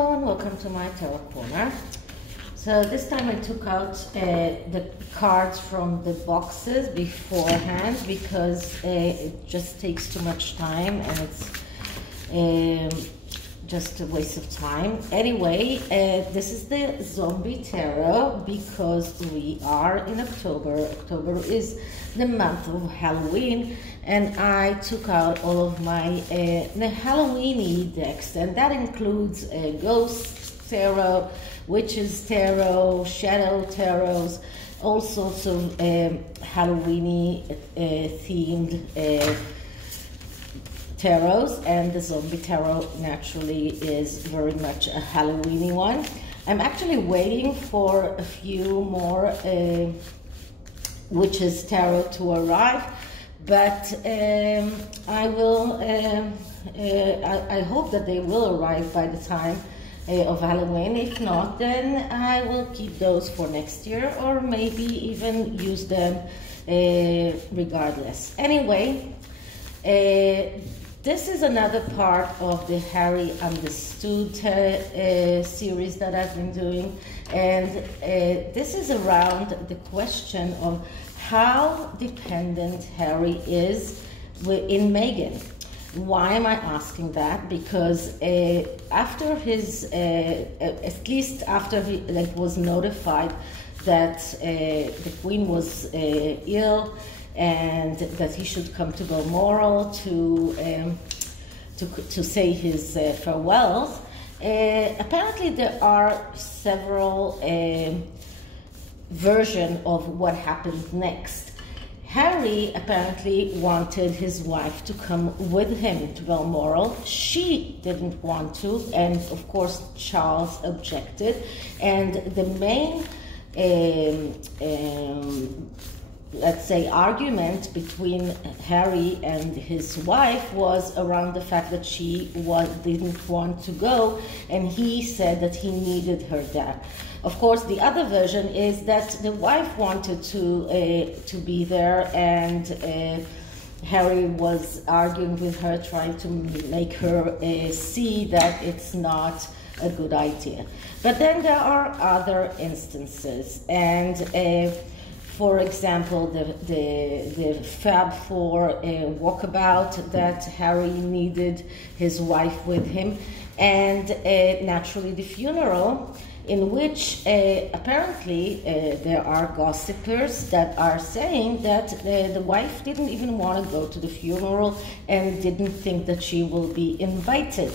Hello and welcome to my tarot corner. So this time I took out the cards from the boxes beforehand because it just takes too much time and it's just a waste of time. Anyway, this is the zombie tarot because we are in October. October is the month of Halloween, and I took out all of my Halloweeny decks, and that includes ghost tarot, witches tarot, shadow tarots, all sorts of Halloweeny themed tarots, and the zombie tarot naturally is very much a Halloweeny one. I'm actually waiting for a few more witches tarot to arrive, but I will I hope that they will arrive by the time of Halloween. If not, then I will keep those for next year, or maybe even use them regardless. Anyway, this is another part of the Harry Understood series that I've been doing, and this is around the question of how dependent Harry is in Meghan. Why am I asking that? Because after his, at least after he was notified that the Queen was ill, and that he should come to Balmoral to say his farewells. Apparently there are several versions of what happened next. Harry apparently wanted his wife to come with him to Balmoral. She didn't want to, and of course Charles objected. And the main let's say argument between Harry and his wife was around the fact that she didn't want to go, and he said that he needed her there. Of course, the other version is that the wife wanted to be there, and Harry was arguing with her, trying to make her see that it's not a good idea. But then there are other instances, and for example, the Fab Four walkabout, that Harry needed his wife with him, and naturally the funeral, in which apparently there are gossipers that are saying that the wife didn't even want to go to the funeral and didn't think that she will be invited.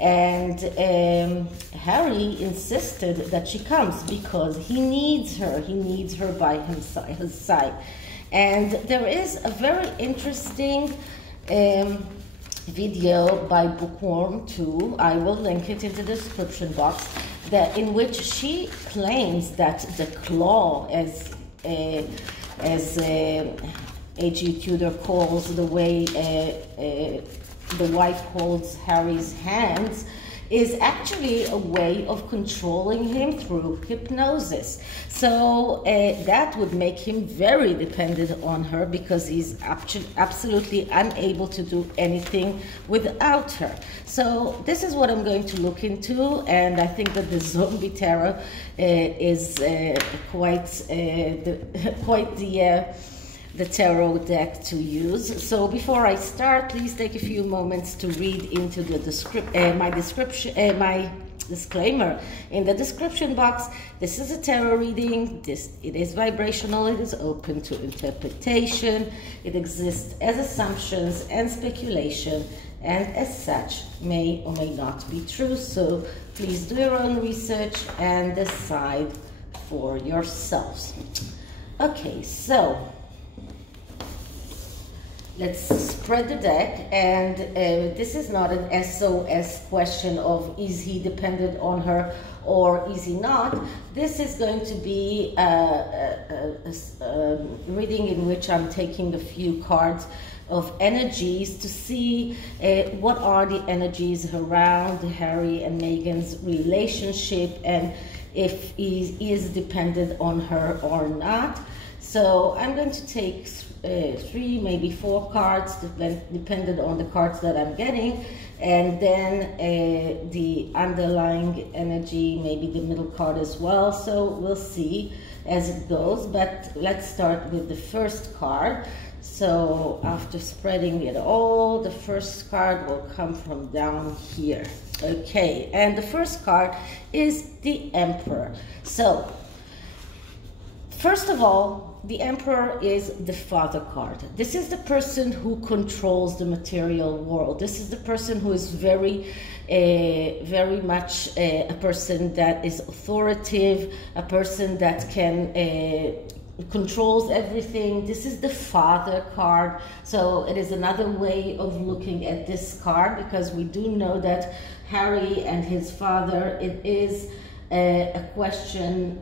And Harry insisted that she comes because he needs her by his side. And there is a very interesting video by Bookworm too. I will link it in the description box, that in which she claims that the claw, as A.G. Tudor calls the way the wife holds Harry's hands, is actually a way of controlling him through hypnosis. So that would make him very dependent on her, because he's absolutely unable to do anything without her. So this is what I'm going to look into, and I think that the zombie tarot is quite the tarot deck to use. So before I start, please take a few moments to read into the my disclaimer in the description box. This is a tarot reading. It is vibrational. It is open to interpretation. It exists as assumptions and speculation, and as such may or may not be true. So please do your own research and decide for yourselves. Okay, so let's spread the deck, and this is not an SOS question of is he dependent on her or is he not. This is going to be a reading in which I'm taking a few cards of energies to see what are the energies around Harry and Meghan's relationship, and if he is dependent on her or not. So I'm going to take 3, maybe 4 cards, depending on the cards that I'm getting, and then the underlying energy, maybe the middle card as well. So we'll see as it goes, but let's start with the first card. So after spreading it all, the first card will come from down here. Okay, and the first card is the Emperor. So first of all, the Emperor is the Father card. This is the person who controls the material world. This is the person who is very much a person that is authoritative, a person that can controls everything. This is the Father card. So it is another way of looking at this card, because we do know that Harry and his father, it is a question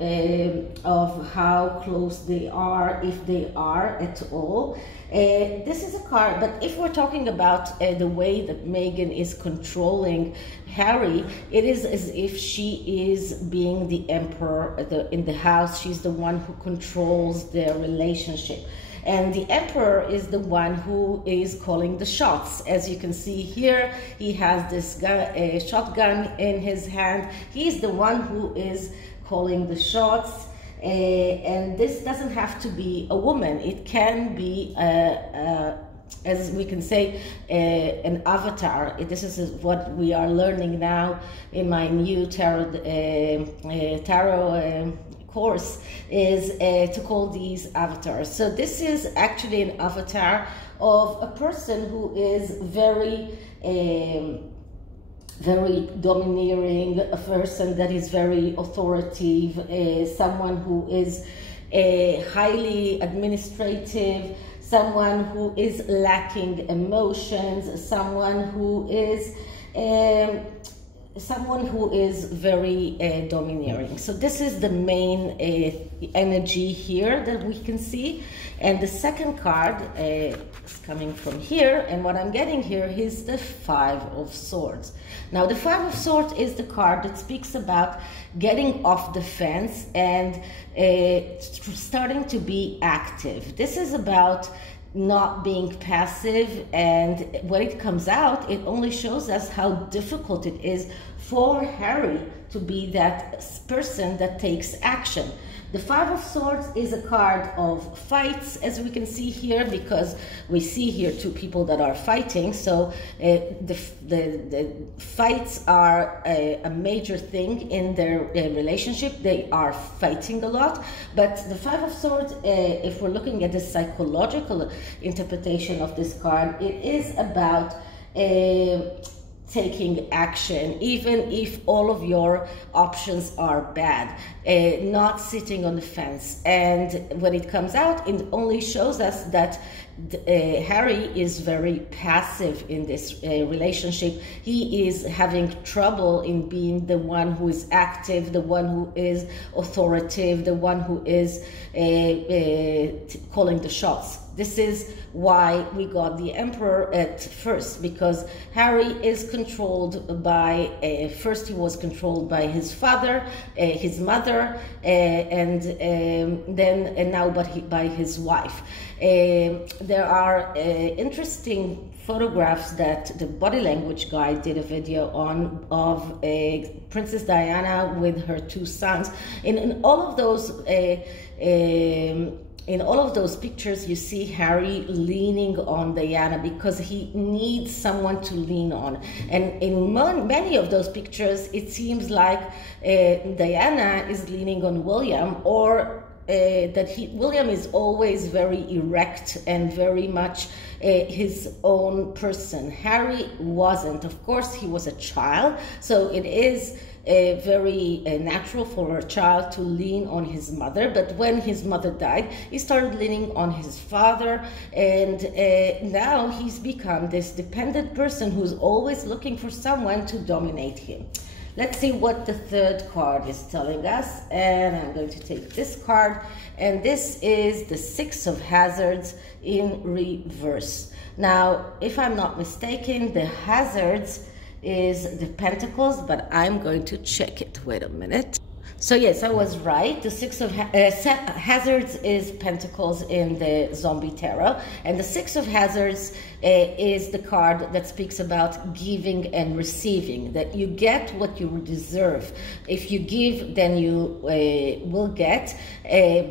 of how close they are, if they are at all. This is a card, but if we're talking about the way that Meghan is controlling Harry, it is as if she is being the emperor in the house. She's the one who controls their relationship. And the Emperor is the one who is calling the shots. As you can see here, he has this shotgun in his hand. He's the one who is calling the shots. And this doesn't have to be a woman. It can be, as we can say, an avatar. This is what we are learning now in my new tarot course, is to call these avatars. So this is actually an avatar of a person who is very domineering, a person that is very authoritative, someone who is highly administrative, someone who is lacking emotions, someone who is very domineering. So this is the main energy here that we can see. And the second card is coming from here, and what I'm getting here is the 5 of Swords. Now the 5 of Swords is the card that speaks about getting off the fence and starting to be active. This is about not being passive, and when it comes out, it only shows us how difficult it is for Harry to be that person that takes action. The 5 of Swords is a card of fights, as we can see here, because we see here 2 people that are fighting. So the fights are a major thing in their relationship. They are fighting a lot. But the 5 of Swords, if we're looking at the psychological interpretation of this card, it is about taking action, even if all of your options are bad, not sitting on the fence. And when it comes out, it only shows us that Harry is very passive in this relationship. He is having trouble in being the one who is active, the one who is authoritative, the one who is calling the shots. This is why we got the Emperor at first, because Harry is controlled by, first he was controlled by his father, his mother, and now by his wife. There are interesting photographs that the Body Language Guy did a video on of Princess Diana with her 2 sons. In all of those in all of those pictures, you see Harry leaning on Diana because he needs someone to lean on. And in many of those pictures, it seems like Diana is leaning on William, or William is always very erect and very much his own person. Harry wasn't. Of course, he was a child, so it is very natural for a child to lean on his mother. But when his mother died, he started leaning on his father, and now he's become this dependent person who's always looking for someone to dominate him. Let's see what the third card is telling us, and I'm going to take this card, and this is the 6 of Hazards in reverse. Now, if I'm not mistaken, the Hazards is the Pentacles, but I'm going to check it. Wait a minute. So yes, I was right. The Six of Hazards is Pentacles in the Zombie Tarot, and the Six of Hazards is the card that speaks about giving and receiving, that you get what you deserve. If you give, then you will get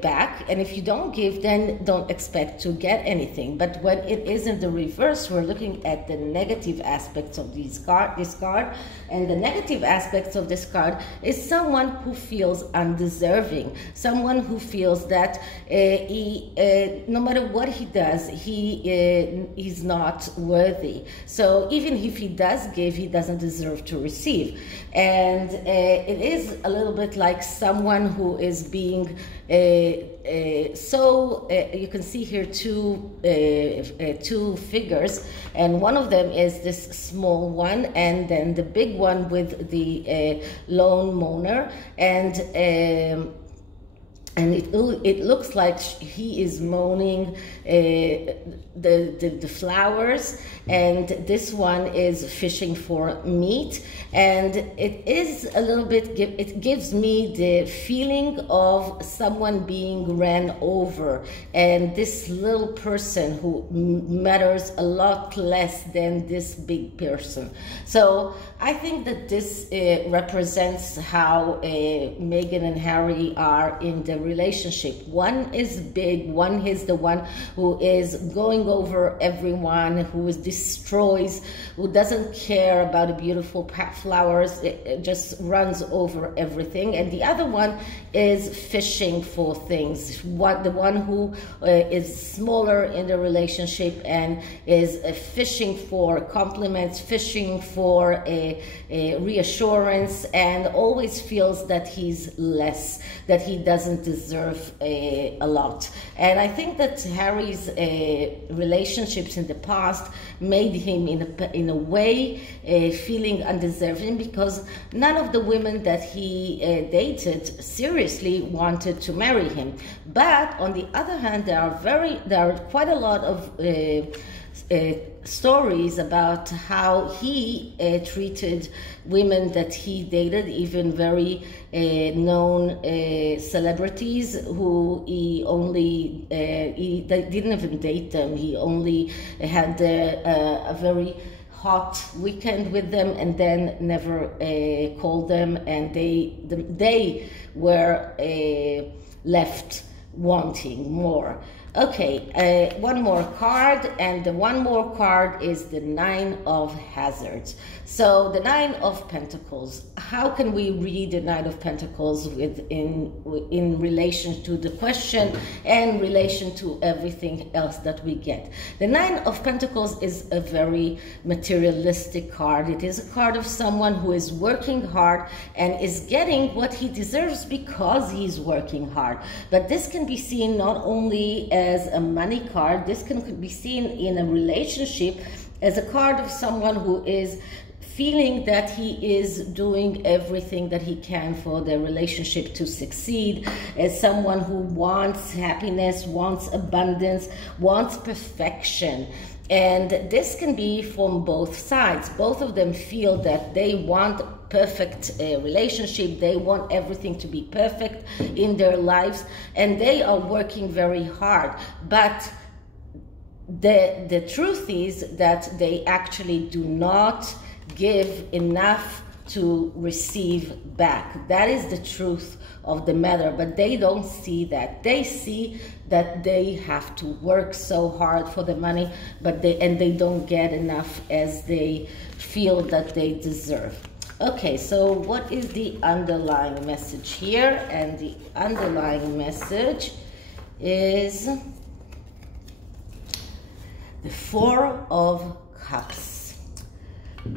back, and if you don't give, then don't expect to get anything. But when it is in the reverse, we're looking at the negative aspects of this card, and the negative aspects of this card is someone who feels undeserving, someone who feels that no matter what he does, he's not worthy. So even if he does give, he doesn't deserve to receive. And it is a little bit like someone who is being you can see here two figures, and one of them is this small one, and then the big one with the lone moaner, and it looks like he is moaning the flowers, and this one is fishing for meat. And it is a little bit, it gives me the feeling of someone being ran over, and this little person who matters a lot less than this big person. So I think that this represents how Meghan and Harry are in the relationship. One is big, one is the one who is going over everyone, who destroys, who doesn't care about the beautiful flowers, it just runs over everything. And the other one is fishing for things. The one who is smaller in the relationship and is fishing for compliments, fishing for a reassurance, and always feels that he's less, that he doesn't deserve a lot. And I think that Harry's relationships in the past made him in a way feeling undeserving, because none of the women that he dated seriously wanted to marry him. But on the other hand, there are quite a lot of stories about how he treated women that he dated, even very known celebrities who he didn't even date them. He only had a very hot weekend with them and then never called them, and they were left wanting more. Okay, one more card, and the one more card is the Nine of Hazards. So the Nine of Pentacles, how can we read the Nine of Pentacles in relation to the question and relation to everything else that we get? The Nine of Pentacles is a very materialistic card. It is a card of someone who is working hard and is getting what he deserves because he's working hard. But this can be seen not only as a money card, this can be seen in a relationship as a card of someone who is feeling that he is doing everything that he can for the relationship to succeed, as someone who wants happiness, wants abundance, wants perfection. And this can be from both sides. Both of them feel that they want perfect relationship, they want everything to be perfect in their lives, and they are working very hard. But the truth is that they actually do not give enough to receive back. That is the truth of the matter, but they don't see that. They see that they have to work so hard for the money, but they don't get enough as they feel that they deserve. Okay, so what is the underlying message here? And the underlying message is the Four of Cups.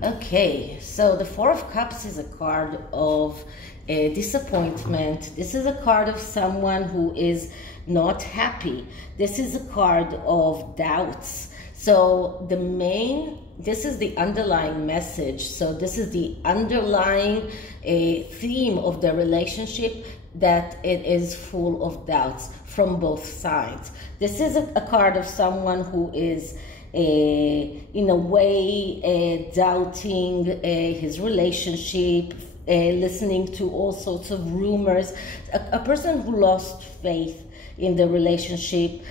Okay, so the Four of Cups is a card of disappointment. This is a card of someone who is not happy. This is a card of doubts. So this is the underlying message. So this is the underlying theme of the relationship, that it is full of doubts from both sides. This is a card of someone who is in a way doubting his relationship, listening to all sorts of rumors, a person who lost faith in the relationship,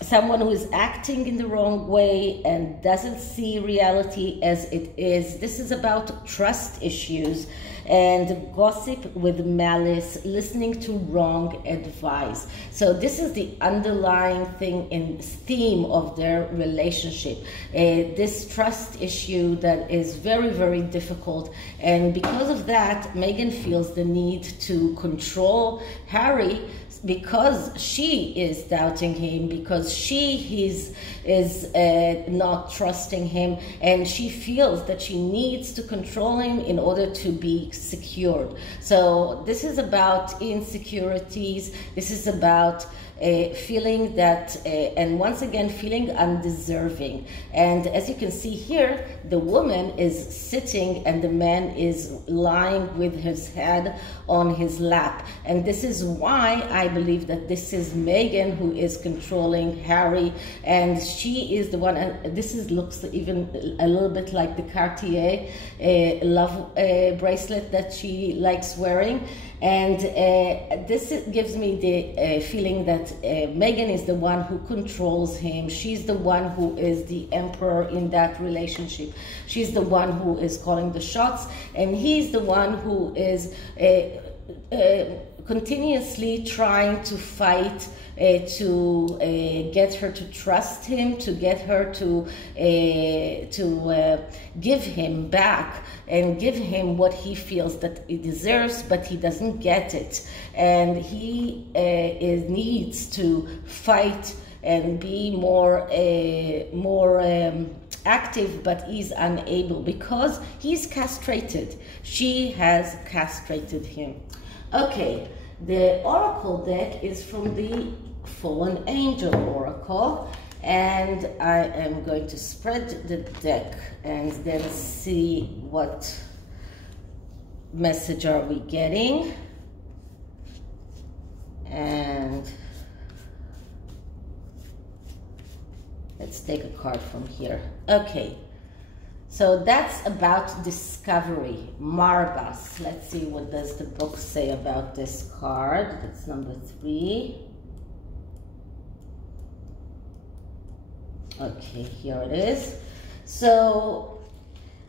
someone who is acting in the wrong way and doesn't see reality as it is. This is about trust issues and gossip with malice, listening to wrong advice. So this is the underlying theme of their relationship. This trust issue that is very, very difficult. And because of that, Meghan feels the need to control Harry, because she is doubting him, because she is not trusting him, and she feels that she needs to control him in order to be secured. So this is about insecurities. This is about feeling that, and once again, feeling undeserving. And as you can see here, the woman is sitting and the man is lying with his head on his lap. And this is why I believe that this is Meghan who is controlling Harry, and she is the one, and this looks even a little bit like the Cartier love bracelet that she likes wearing. And this gives me the feeling that Meghan is the one who controls him. She's the one who is the emperor in that relationship. She's the one who is calling the shots, and he's the one who is continuously trying to fight to get her to trust him, to get her to give him back and give him what he feels that he deserves, but he doesn't get it. And he needs to fight and be more active, but he's unable because he's castrated. She has castrated him. Okay, the oracle deck is from the Fallen Angel Oracle, and I am going to spread the deck and then see what message are we getting. And let's take a card from here. Okay, so that's about discovery, Margas. Let's see, what does the book say about this card? That's number 3. Okay, here it is. So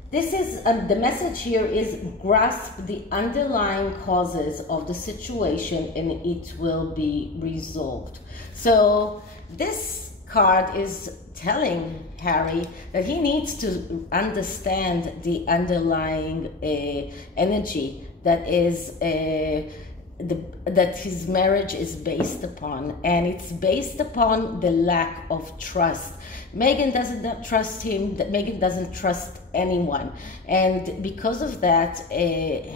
this is, the message here is grasp the underlying causes of the situation and it will be resolved. So this card is telling Harry that he needs to understand the underlying energy that is that his marriage is based upon, and it's based upon the lack of trust. Meghan doesn't trust him, that Meghan doesn't trust anyone, and because of that,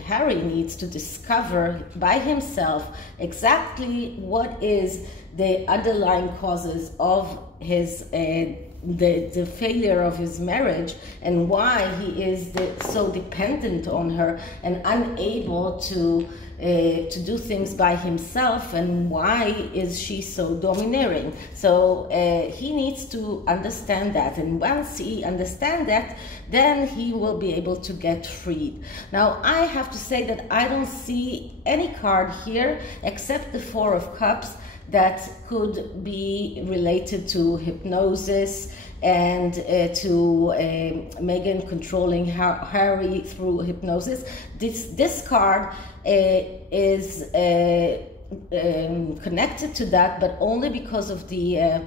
Harry needs to discover by himself exactly what is the underlying causes of his the failure of his marriage, and why he is so dependent on her and unable to do things by himself, and why is she so domineering. So he needs to understand that, and once he understands that, then he will be able to get freed. Now I have to say that I don't see any card here except the 4 of Cups that could be related to hypnosis and to Meghan controlling Harry through hypnosis. This card is connected to that, but only because of the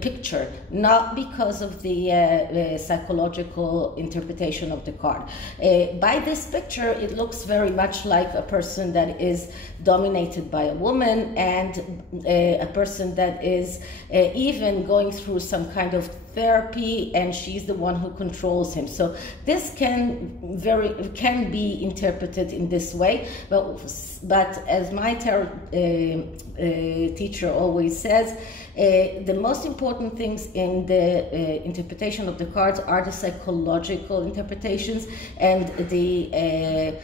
picture, not because of the psychological interpretation of the card. By this picture, it looks very much like a person that is dominated by a woman, and a person that is even going through some kind of therapy, and she's the one who controls him. So this can be interpreted in this way, but as my tarot teacher always says, The most important things in the interpretation of the cards are the psychological interpretations and the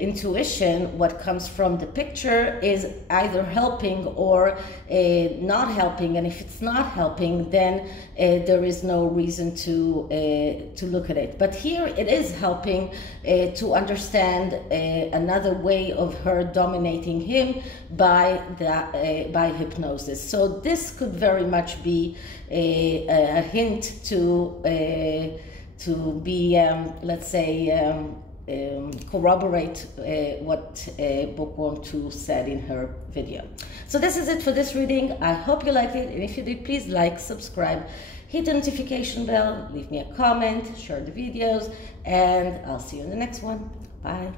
intuition. What comes from the picture is either helping or not helping, and if it's not helping, then there is no reason to look at it. But here it is helping to understand another way of her dominating him by hypnosis. So this could very much be a hint to be, let's say, corroborate what Bookworm 2 said in her video. So this is it for this reading. I hope you liked it, and if you did, please like, subscribe, hit the notification bell, leave me a comment, share the videos, and I'll see you in the next one. Bye.